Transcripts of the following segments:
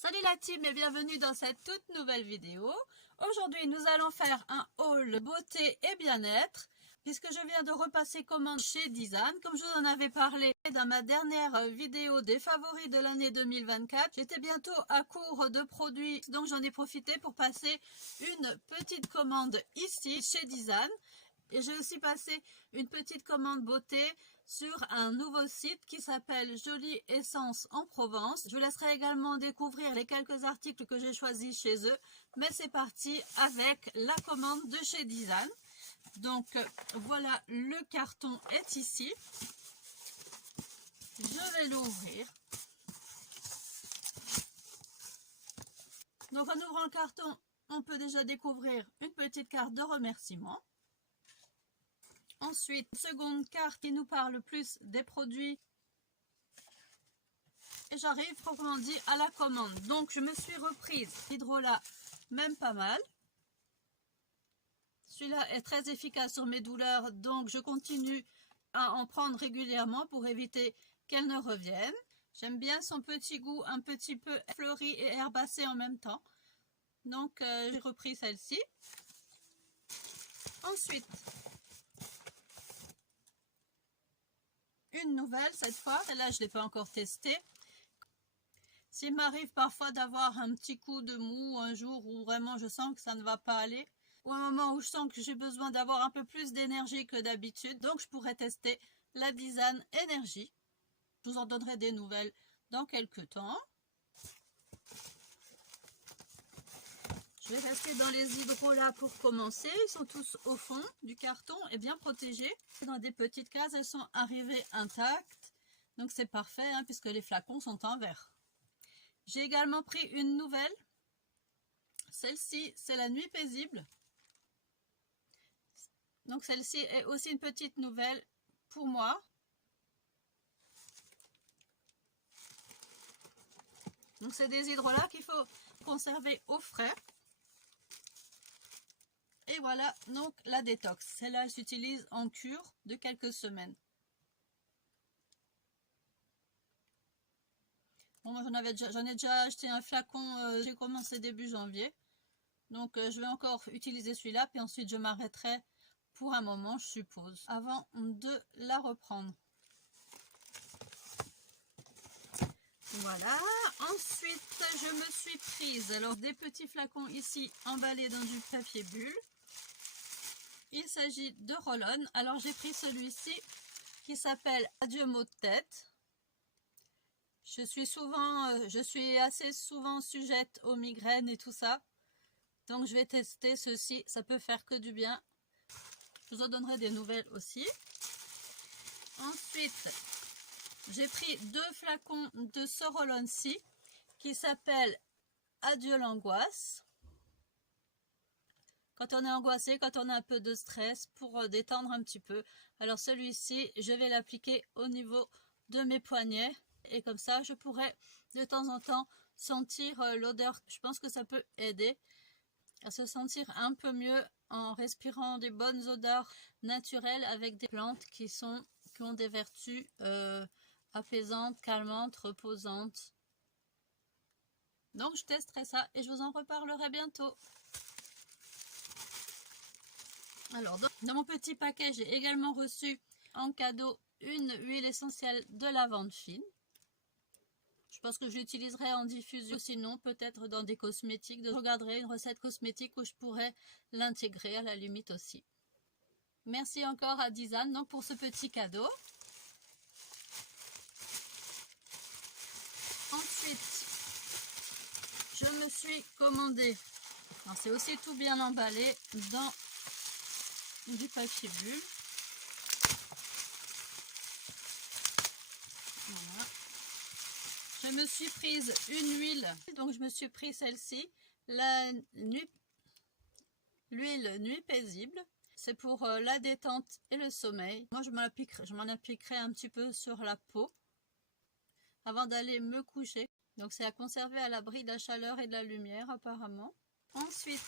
Salut la team et bienvenue dans cette toute nouvelle vidéo. Aujourd'hui nous allons faire un haul beauté et bien-être puisque je viens de repasser commande chez Dizane. Comme je vous en avais parlé dans ma dernière vidéo des favoris de l'année 2024, j'étais bientôt à court de produits, donc j'en ai profité pour passer une petite commande ici chez Dizane. Et j'ai aussi passé une petite commande beauté sur un nouveau site qui s'appelle Jolie Essence en Provence. Je vous laisserai également découvrir les quelques articles que j'ai choisis chez eux. Mais c'est parti avec la commande de chez Dizane. Donc voilà, le carton est ici. Je vais l'ouvrir. Donc en ouvrant le carton, on peut déjà découvrir une petite carte de remerciement. Ensuite, seconde carte qui nous parle plus des produits. Et j'arrive proprement dit à la commande. Donc je me suis reprise l'hydrolat, même pas mal. Celui-là est très efficace sur mes douleurs, donc je continue à en prendre régulièrement pour éviter qu'elle ne revienne. J'aime bien son petit goût un petit peu fleuri et herbacé en même temps. Donc j'ai repris celle-ci. Ensuite, une nouvelle cette fois, celle-là je ne l'ai pas encore testée. S'il m'arrive parfois d'avoir un petit coup de mou un jour où vraiment je sens que ça ne va pas aller, ou un moment où je sens que j'ai besoin d'avoir un peu plus d'énergie que d'habitude, donc je pourrais tester la Dizane Energy. Je vous en donnerai des nouvelles dans quelques temps. Je vais rester dans les hydrolats pour commencer. Ils sont tous au fond du carton et bien protégés. Dans des petites cases, elles sont arrivées intactes. Donc c'est parfait hein, puisque les flacons sont en verre. J'ai également pris une nouvelle. Celle-ci, c'est la nuit paisible. Donc celle-ci est aussi une petite nouvelle pour moi. Donc c'est des hydrolats qu'il faut conserver au frais. Et voilà donc la détox. Celle-là, elle s'utilise en cure de quelques semaines. Bon, moi j'en ai déjà acheté un flacon, j'ai commencé début janvier. Donc je vais encore utiliser celui-là, puis ensuite je m'arrêterai pour un moment, je suppose, avant de la reprendre. Voilà, ensuite je me suis prise alors des petits flacons ici emballés dans du papier bulle. Il s'agit de Roll-On. Alors j'ai pris celui-ci qui s'appelle Adieu maux de tête. Je suis assez souvent sujette aux migraines et tout ça. Donc je vais tester ceci, ça peut faire que du bien. Je vous en donnerai des nouvelles aussi. Ensuite, j'ai pris 2 flacons de ce Roll-On-ci qui s'appelle Adieu l'angoisse. Quand on est angoissé, quand on a un peu de stress, pour détendre un petit peu. Alors celui-ci, je vais l'appliquer au niveau de mes poignets. Et comme ça, je pourrais de temps en temps sentir l'odeur. Je pense que ça peut aider à se sentir un peu mieux en respirant des bonnes odeurs naturelles avec des plantes qui ont des vertus apaisantes, calmantes, reposantes. Donc je testerai ça et je vous en reparlerai bientôt. Alors dans mon petit paquet, j'ai également reçu en cadeau une huile essentielle de lavande fine. Je pense que j'utiliserai en diffusion, sinon peut-être dans des cosmétiques. Je regarderai une recette cosmétique où je pourrais l'intégrer à la limite aussi. Merci encore à Dizane donc pour ce petit cadeau. Ensuite, je me suis commandé, c'est aussi tout bien emballé dans du papier bulle. Voilà. Je me suis prise une huile, donc je me suis pris celle-ci, l'huile nuit paisible. C'est pour la détente et le sommeil. Moi je m'en appliquerai un petit peu sur la peau avant d'aller me coucher. Donc c'est à conserver à l'abri de la chaleur et de la lumière apparemment. Ensuite,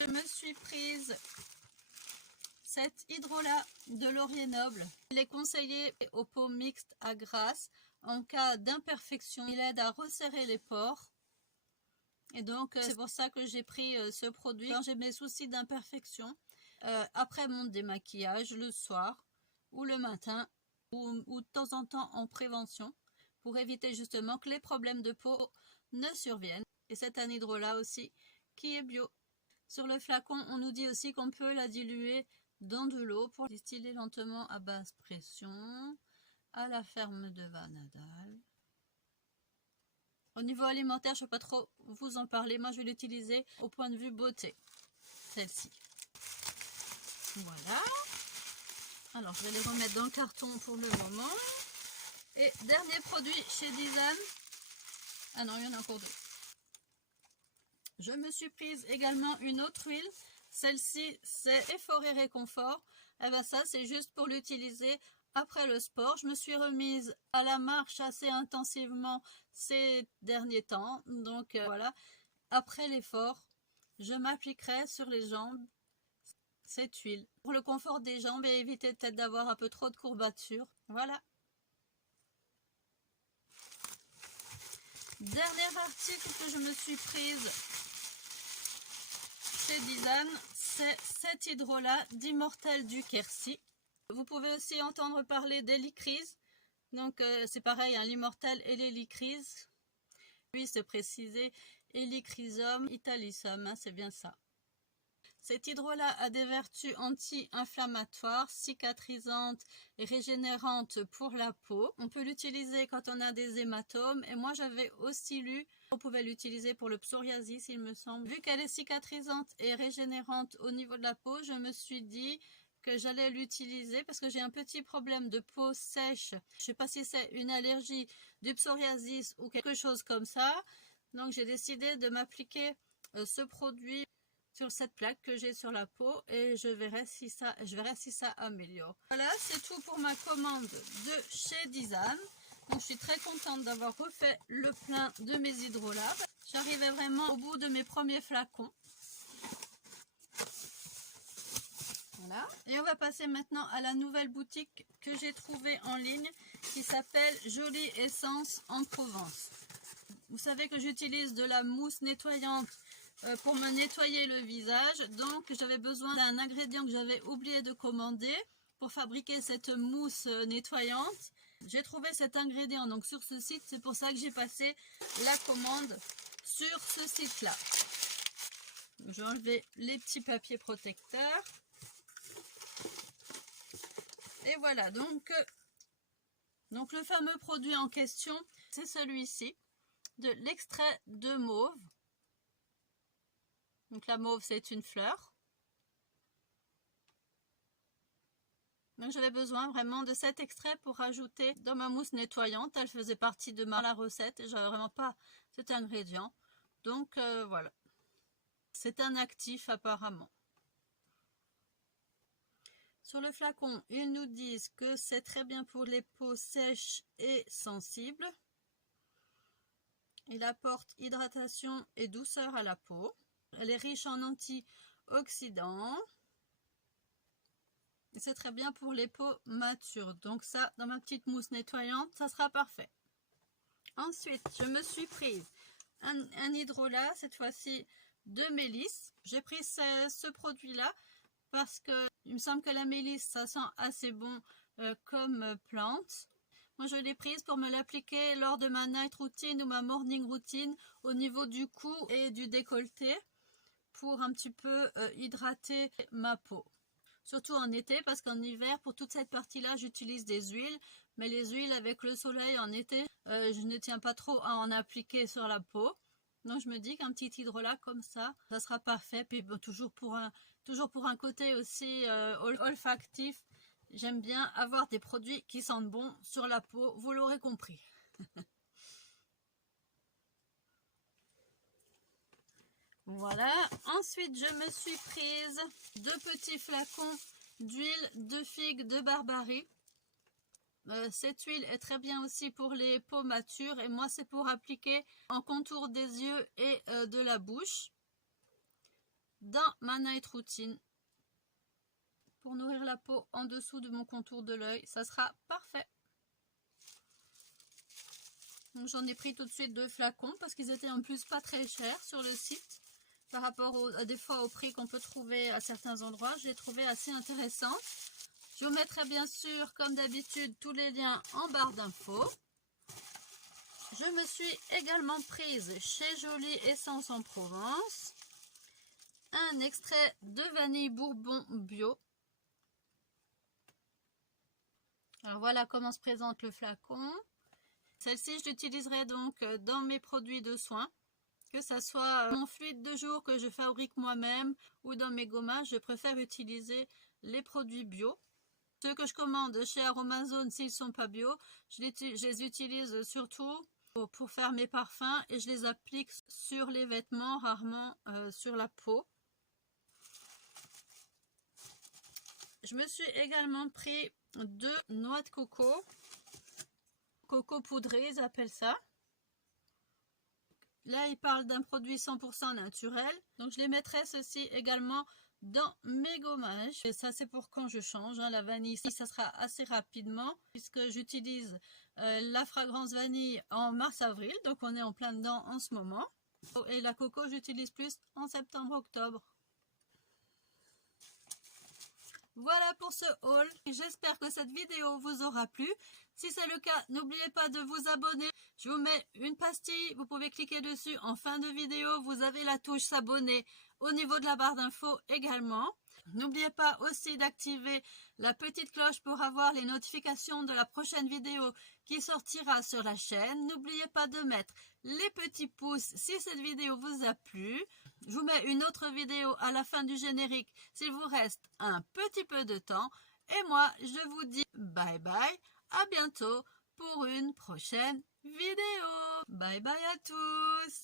je me suis prise cet hydrolat de Laurier Noble. Il est conseillé aux peaux mixtes à grasse. en cas d'imperfection. Il aide à resserrer les pores. Et donc, c'est pour ça que j'ai pris ce produit quand j'ai mes soucis d'imperfection. Après mon démaquillage, le soir ou le matin, ou de temps en temps en prévention, pour éviter justement que les problèmes de peau ne surviennent. Et cet anhydrolat aussi, qui est bio. Sur le flacon, on nous dit aussi qu'on peut la diluer dans de l'eau pour distiller lentement à basse pression à la ferme de Van Nadal. Au niveau alimentaire, je ne peux pas trop vous en parler. Moi, je vais l'utiliser au point de vue beauté. Celle-ci. Voilà. Alors, je vais les remettre dans le carton pour le moment. Et dernier produit chez Dizane. Ah non, il y en a encore deux. Je me suis prise également une autre huile. Celle-ci, c'est Effort et Réconfort. Et bien ça, c'est juste pour l'utiliser après le sport. Je me suis remise à la marche assez intensivement ces derniers temps. Donc voilà, après l'effort, je m'appliquerai sur les jambes cette huile. Pour le confort des jambes et éviter peut-être d'avoir un peu trop de courbatures. Voilà. Dernier article que je me suis prise chez Dizane, c'est cet hydrolat d'Immortel du Quercy. Vous pouvez aussi entendre parler d'hélicryse. Donc c'est pareil, hein, l'Immortel et l'hélicryse. Lui, c'est précisé Helichrysum italicum, hein, c'est bien ça. Cet hydrolat a des vertus anti-inflammatoires, cicatrisantes et régénérantes pour la peau. On peut l'utiliser quand on a des hématomes. Et moi, j'avais aussi lu qu'on pouvait l'utiliser pour le psoriasis, il me semble. Vu qu'elle est cicatrisante et régénérante au niveau de la peau, je me suis dit que j'allais l'utiliser parce que j'ai un petit problème de peau sèche. Je ne sais pas si c'est une allergie, du psoriasis ou quelque chose comme ça. Donc, j'ai décidé de m'appliquer ce produit sur cette plaque que j'ai sur la peau et je verrai si ça améliore. Voilà, c'est tout pour ma commande de chez Dizane. Donc je suis très contente d'avoir refait le plein de mes hydrolats. J'arrivais vraiment au bout de mes premiers flacons. Voilà. Et on va passer maintenant à la nouvelle boutique que j'ai trouvée en ligne qui s'appelle Jolie Essence en Provence. Vous savez que j'utilise de la mousse nettoyante pour me nettoyer le visage, donc j'avais besoin d'un ingrédient que j'avais oublié de commander pour fabriquer cette mousse nettoyante. J'ai trouvé cet ingrédient donc sur ce site, c'est pour ça que j'ai passé la commande sur ce site là. J'ai enlevé les petits papiers protecteurs et voilà, donc le fameux produit en question, c'est celui-ci, de l'extrait de mauve. Donc la mauve, c'est une fleur. Donc j'avais besoin vraiment de cet extrait pour rajouter dans ma mousse nettoyante. Elle faisait partie de la recette et j'avais vraiment pas cet ingrédient. Donc voilà. C'est un actif apparemment. Sur le flacon, ils nous disent que c'est très bien pour les peaux sèches et sensibles. Il apporte hydratation et douceur à la peau. Elle est riche en antioxydants. Et c'est très bien pour les peaux matures. Donc ça, dans ma petite mousse nettoyante, ça sera parfait. Ensuite, je me suis prise un hydrolat, cette fois-ci de mélisse. J'ai pris ce produit-là parce que il me semble que la mélisse, ça sent assez bon comme plante. Moi, je l'ai prise pour me l'appliquer lors de ma night routine ou ma morning routine au niveau du cou et du décolleté pour un petit peu hydrater ma peau. Surtout en été parce qu'en hiver, pour toute cette partie-là, j'utilise des huiles. Mais les huiles avec le soleil en été, je ne tiens pas trop à en appliquer sur la peau. Donc je me dis qu'un petit hydrolat comme ça sera parfait. Puis bon, toujours pour un côté aussi olfactif, j'aime bien avoir des produits qui sentent bon sur la peau, vous l'aurez compris. Voilà, ensuite je me suis prise 2 petits flacons d'huile de figue de Barbarie. Cette huile est très bien aussi pour les peaux matures et moi c'est pour appliquer en contour des yeux et de la bouche dans ma night routine. Pour nourrir la peau en dessous de mon contour de l'œil, ça sera parfait. J'en ai pris tout de suite 2 flacons parce qu'ils étaient en plus pas très chers sur le site. Par rapport à des fois au prix qu'on peut trouver à certains endroits, je les trouvais assez intéressants. Je vous mettrai bien sûr, comme d'habitude, tous les liens en barre d'infos. Je me suis également prise chez Jolie Essence en Provence un extrait de vanille bourbon bio. Alors voilà comment se présente le flacon. Celle-ci, je l'utiliserai donc dans mes produits de soins, que ce soit mon fluide de jour que je fabrique moi-même ou dans mes gommages. Je préfère utiliser les produits bio. Ceux que je commande chez Aromazone, s'ils ne sont pas bio, je les utilise surtout pour faire mes parfums et je les applique sur les vêtements, rarement sur la peau. Je me suis également pris 2 noix de coco. Coco poudré, ils appellent ça. Là, ils parlent d'un produit 100% naturel. Donc, je les mettrai ceci également dans mes gommages. Et ça, c'est pour quand je change. Hein. La vanille, ça sera assez rapidement puisque j'utilise la fragrance vanille en mars-avril. Donc, on est en plein dedans en ce moment. Et la coco, j'utilise plus en septembre-octobre. Voilà pour ce haul. J'espère que cette vidéo vous aura plu. Si c'est le cas, n'oubliez pas de vous abonner. Je vous mets une pastille. Vous pouvez cliquer dessus en fin de vidéo. Vous avez la touche s'abonner au niveau de la barre d'infos également. N'oubliez pas aussi d'activer la petite cloche pour avoir les notifications de la prochaine vidéo qui sortira sur la chaîne. N'oubliez pas de mettre les petits pouces si cette vidéo vous a plu. Je vous mets une autre vidéo à la fin du générique s'il vous reste un petit peu de temps. Et moi, je vous dis bye bye, à bientôt pour une prochaine vidéo. Bye bye à tous.